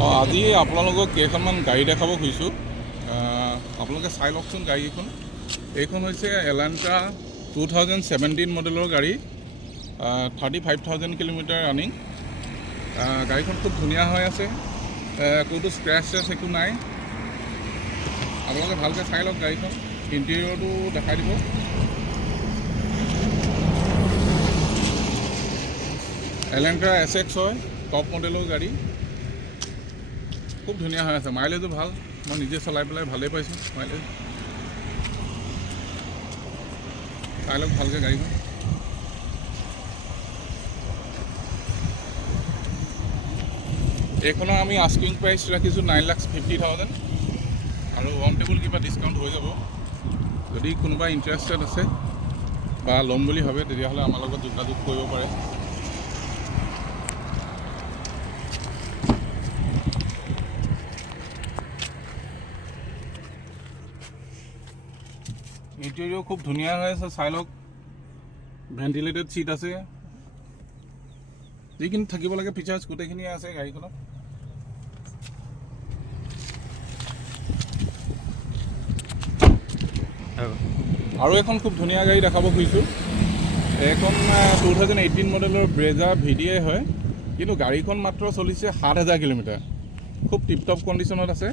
আজি আপোনালোকক কেইখনমান গাড়ী দেখাব খুজিছোঁ। আপোনালোকে চাই লওকচোন গাড়ীখন। এইখন হৈছে এলান্ট্ৰা 2017 মডেলৰ গাড়ী, 35,000 কিলোমিটাৰ ৰানিং। গাড়ীখন খুব ধুনীয়া হৈ আছে, একোতো স্ক্ৰেচ একো নাই। আপোনালোকে ভালকৈ চাই লওক গাড়ীখন, ইণ্টেৰিয়ৰটো দেখাই দিব। এলান্ট্ৰা SX হয়, টপ মডেলৰ গাড়ী, খুব ধুনীয়া হৈ আছে। মাইলেজো ভাল, মই নিজে চলাই পেলাই ভালেই পাইছোঁ মাইলেজ। চাই লওক ভালকৈ গাড়ীখন। এইখনৰ আমি আস্কিং প্ৰাইচ ৰাখিছোঁ 9,50,000 আৰু অন টেবল কিবা ডিছকাউণ্ট হৈ যাব। যদি কোনোবা ইণ্টাৰেষ্টেড আছে বা ল'ম বুলি ভাবে তেতিয়াহ'লে আমাৰ লগত যোগাযোগ কৰিব পাৰে। ইণ্টেৰিয়ৰ খুব ধুনীয়া হৈ আছে, চাই লওক। ভেণ্টিলেটেড ছিট আছে, যিখিনি থাকিব লাগে ফিচাৰ্ছ গোটেইখিনিয়ে আছে গাড়ীখনত। আৰু এখন খুব ধুনীয়া গাড়ী দেখাব খুজিছোঁ। এইখন 2018 মডেলৰ ব্ৰেজা VDI হয়, কিন্তু গাড়ীখন মাত্ৰ চলিছে 7,000 কিলোমিটাৰ। খুব টিপটপ কণ্ডিশ্যনত আছে।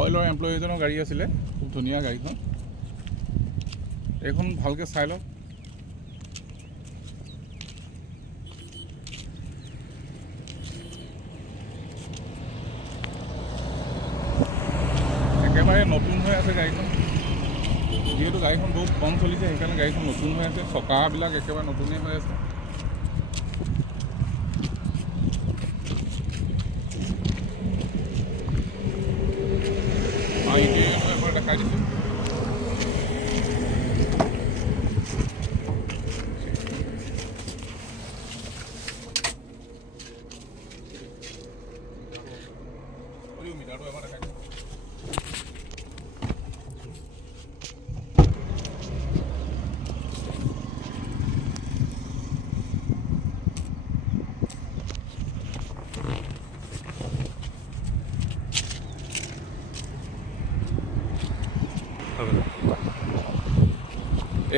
অইলৰ এমপ্লয়ী এজনৰ গাড়ী আছিলে, খুব ধুনীয়া গাড়ীখন। এইখন ভালকৈ চাই লওক। একেবাৰে নতুন হৈ আছে গাড়ীখন, যিহেতু গাড়ীখন বহুত কম চলিছে সেইকাৰণে গাড়ীখন নতুন হৈ আছে। চকাবিলাক একেবাৰে নতুনেই হৈ আছে। ইণ্টেৰিয়ৰটো এবাৰ দেখাই দিছোঁ। মিটাৰটো এবাৰ দেখাই দিছোঁ।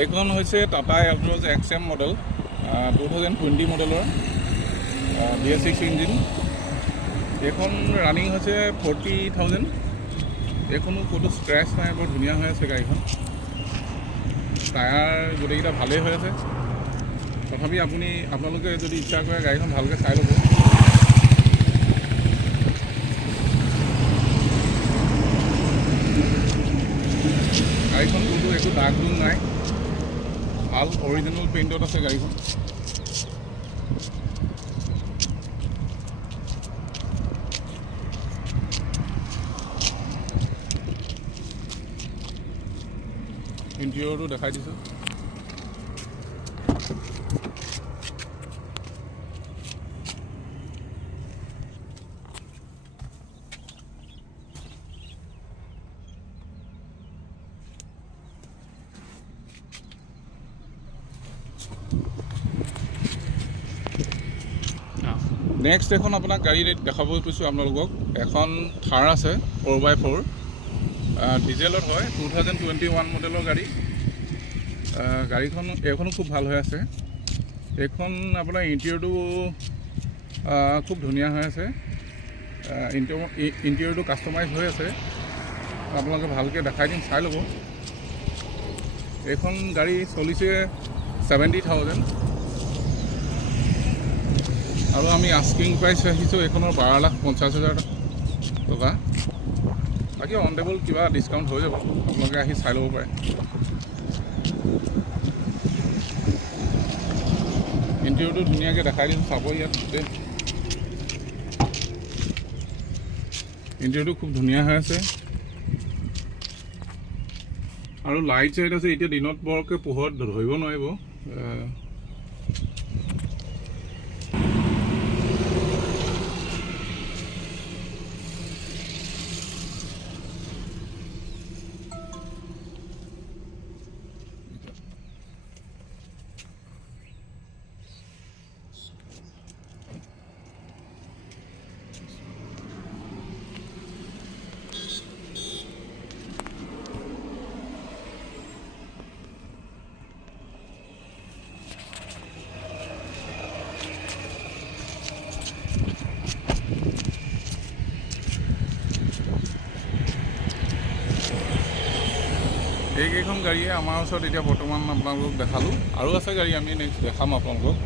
এইখন হৈছে টাটা এল্ট্ৰছ XM মডেল, 2020 মডেলৰ, BS6 ইঞ্জিন। এইখন ৰানিং হৈছে 40,000। এইখনো ক'তো স্ক্ৰেচ নাই, বৰ ধুনীয়া হৈ আছে গাড়ীখন। টায়াৰ গোটেইকেইটা ভালেই হৈ আছে। তথাপি আপোনালোকে যদি ইচ্ছা কৰে গাড়ীখন ভালকৈ চাই ল'ব। গাড়ীখন কোনো একো দাগ দুগ নাই, ভাল অৰিজিনেল পেইণ্টত আছে গাড়ীখন। ইণ্টেৰিয়ৰটো দেখাই দিছোঁ। নেক্সট এখন আপোনাক গাড়ী দেখাব কৈছোঁ আপোনালোকক। এখন থাৰ আছে 4x4, ডিজেলত হয়, 2021 মডেলৰ গাড়ী। এইখনো খুব ভাল হৈ আছে। এইখন আপোনাৰ ইণ্টেৰিয়ৰটো খুব ধুনীয়া হৈ আছে। ইণ্টেৰিয়ৰটো কাষ্টমাইজ হৈ আছে, আপোনালোকে ভালকৈ দেখাই দিম, চাই ল'ব। এইখন গাড়ী চলিছে 70,000 আৰু আমি আস্কিং প্ৰাইচ ৰাখিছোঁ এইখনৰ 12,50,000 টকা। বাকী অন টেবল কিবা ডিছকাউণ্ট হৈ যাব, আপোনালোকে আহি চাই ল'ব পাৰে। ইণ্টেৰিয়ৰটো ধুনীয়াকৈ দেখাই দিছোঁ, চাব ইয়াত গোটেই ইণ্টেৰিয়ৰটো খুব ধুনীয়া হৈ আছে। আৰু লাইট চাইট আছে, এতিয়া দিনত বৰকৈ পোহৰত ধৰিব নোৱাৰিব। এইকেইখন গাড়ীয়ে আমাৰ ওচৰত এতিয়া বৰ্তমান আপোনালোকক দেখালোঁ। আৰু আছে গাড়ী, আমি নেক্সট দেখাম আপোনালোকক।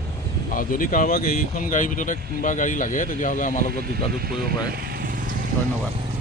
আৰু যদি কাৰোবাক এইখন গাড়ীৰ ভিতৰতে কোনোবা গাড়ী লাগে তেতিয়াহ'লে আমাৰ লগত যোগাযোগ কৰিব পাৰে। ধন্যবাদ।